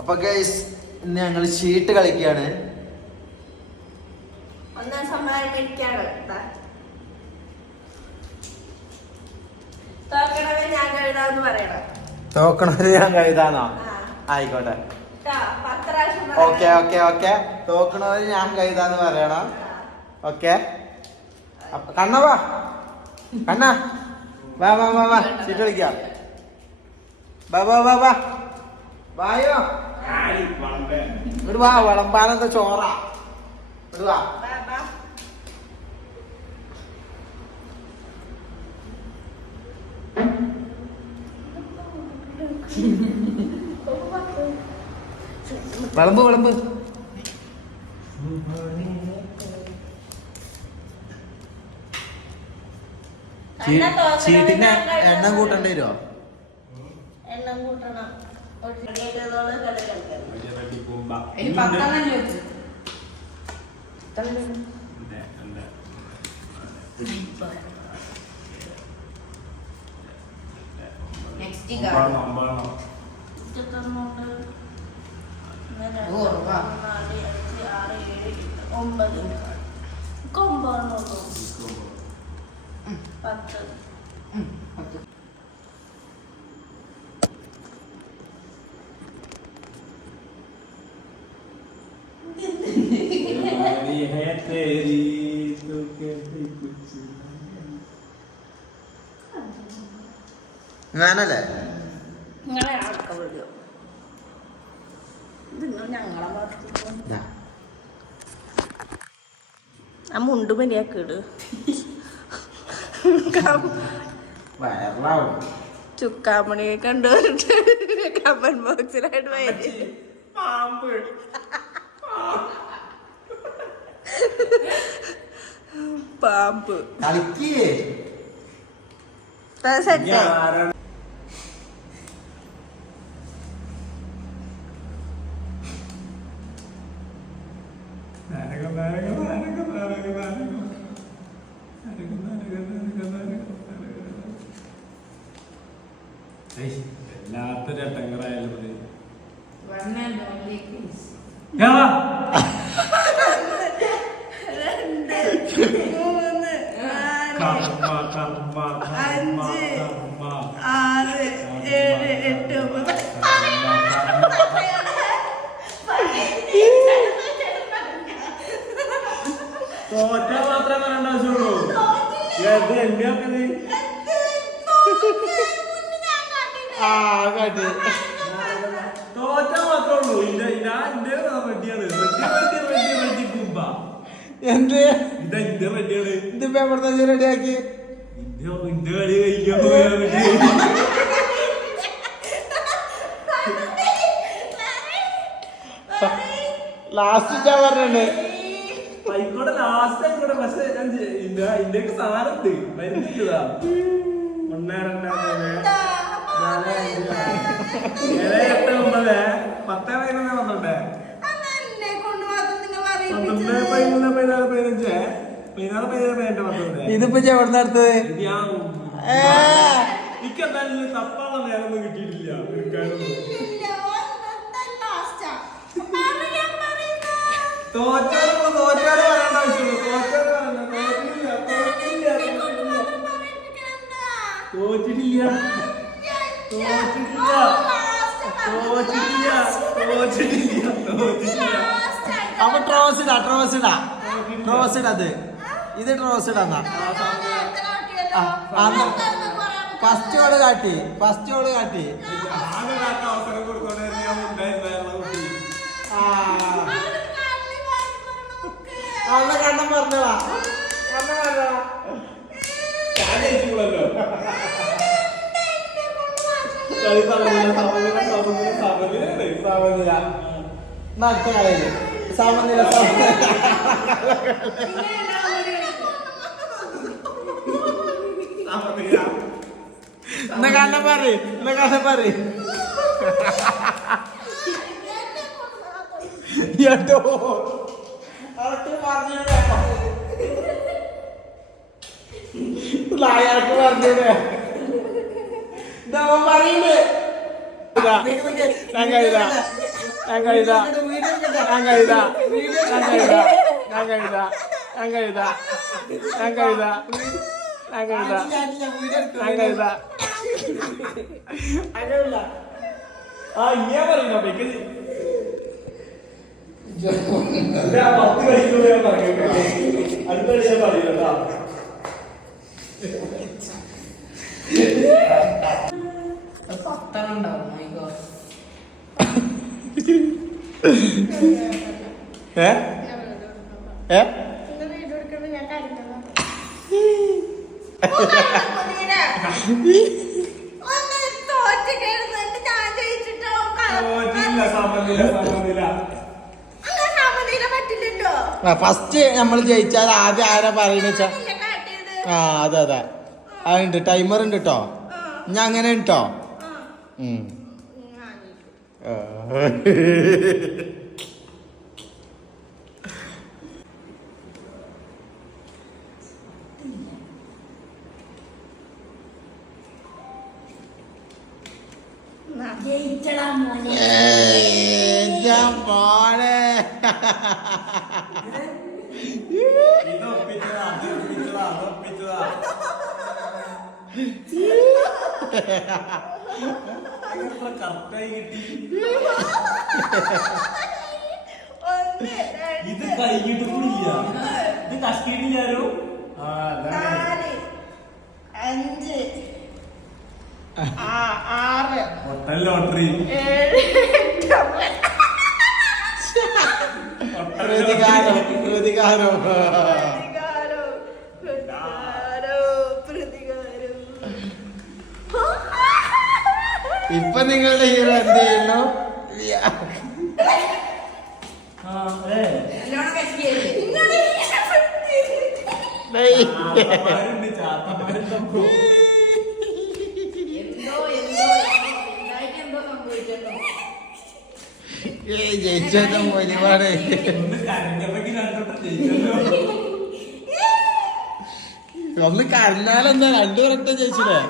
അപ്പൊ ഗൈസ് ഇന്ന് ഞങ്ങൾ ഷീട്ട് കളിക്കാണ്. തോക്കണവര് ഞാൻ കഴുതാന്നോ? ആയിക്കോട്ടെ. Okay okay okay. തോക്കണവര് ഞാൻ കഴുതാന്ന് പറയണം. ഓക്കെ. കണ്ണ വാ, കണ്ണ വാ വാ വാ വാ ഷീട്ട് കളിക്കാം. വാ വാ വാ വാ വായോ ഇങ്ങോട്ട് വാ. വിളമ്പാനെന്താ ചോറ? ഇങ്ങോട്ട് വാ. വിളമ്പ് വിളമ്പ്. ചീട്ടിന്റെ എണ്ണം കൂട്ടേണ്ടി വരുമോ? എണ്ണം കൂട്ടണം. ഞാനല്ലേ നിങ്ങളെ ആർക്ക വിടുക? ഇത് ഞങ്ങളെ ആ മുണ്ട് മര്യാദക്ക് ഇട്. ചുക്കാമണിയെ കണ്ടുവന്നിട്ട് കമന്റ് ബോക്സിലായിട്ട് പാമ്പ് സെറ്റ്. എല്ലാത്തൊരു എട്ടങ്കറായാലും തോറ്റ മാത്രമേ പറയേണ്ട ആവശ്യമുള്ളൂ. തോറ്റ മാത്രമേ ഉള്ളൂ. എന്ത് ഇതെന്റെ റെഡിയാണ്. ഇതിപ്പോ എവിടുന്ന റെഡിയാക്കി? ഇന്റെ കളി കഴിക്കാൻ പോയാ ലാസ്റ്റ് പറഞ്ഞേ ആയിക്കോട്ടെ. ലാസ്റ്റ് ആയിക്കോട്ടെ. പക്ഷെ ഇന്ത്യക്ക് സാധനം ഉണ്ട്. മരുന്നില്ലതാ. 1 2 3 4 5 6 7 8 9 10 11 12 ഇതിപ്പോ എവിടെ നടത്തത്? എനിക്കെന്തായാലും തപ്പാനുള്ള നേരമൊന്നും കിട്ടിയിട്ടില്ല. തോറ്റാറ് പറയേണ്ട ആവശ്യമുള്ളൂ. അപ്പൊ ട്രോസ് ഇടാത്. ഇത് ട്രോസ് ഇടാന്നാ. ഫസ്റ്റ് ഓള് കാട്ടി അവസരം കൊടുത്തോണ്ട് അന്ന് കണ്ണം പറഞ്ഞതാ. സമനില കണ്ണം പറ അയാൾക്ക് പറഞ്ഞേ പറയുന്നേ ഞാൻ കഴുതാ ഞാൻ കഴുതാ ഞാൻ കഴുതാ ഞാൻ കഴുതാ ഞാൻ കഴുതാ ഞാൻ കഴുതാ ഞാൻ കഴുതാ ഞാൻ കഴുതാ ഞാൻ കഴുതാ ആ ഇങ്ങനെ പറയുന്നോ ബേക്ക് 10 കഴിക്കുമ്പോൾ ഞാൻ പറഞ്ഞു അടുത്ത ഞാൻ പറയില്ല ഫസ്റ്റ് നമ്മൾ ജയിച്ചാൽ ആദ്യം ആരാ പറയുന്ന വെച്ചാ ആ അതെ അതെ അതുണ്ട് ടൈമർ ഉണ്ട് കേട്ടോ ഞാൻ അങ്ങനെ ഉണ്ടോ മോനെ ഇത് കഴിഞ്ഞിട്ട് കൂടില്ല ഇത് കഷ്ടിയിട്ടില്ലാരോ 5 6 ഹോട്ടൽ ലോട്ടറി പ്രതികാരം പ്രതികാരം ഇപ്പൊ നിങ്ങളുടെ ഹീറോ എന്ത് ചെയ്യുന്നു ജയിച്ചത് ഒരുപാട് ഒന്ന് കരഞ്ഞാലെന്താ 2 വട്ടം ജയിച്ചില്ലേ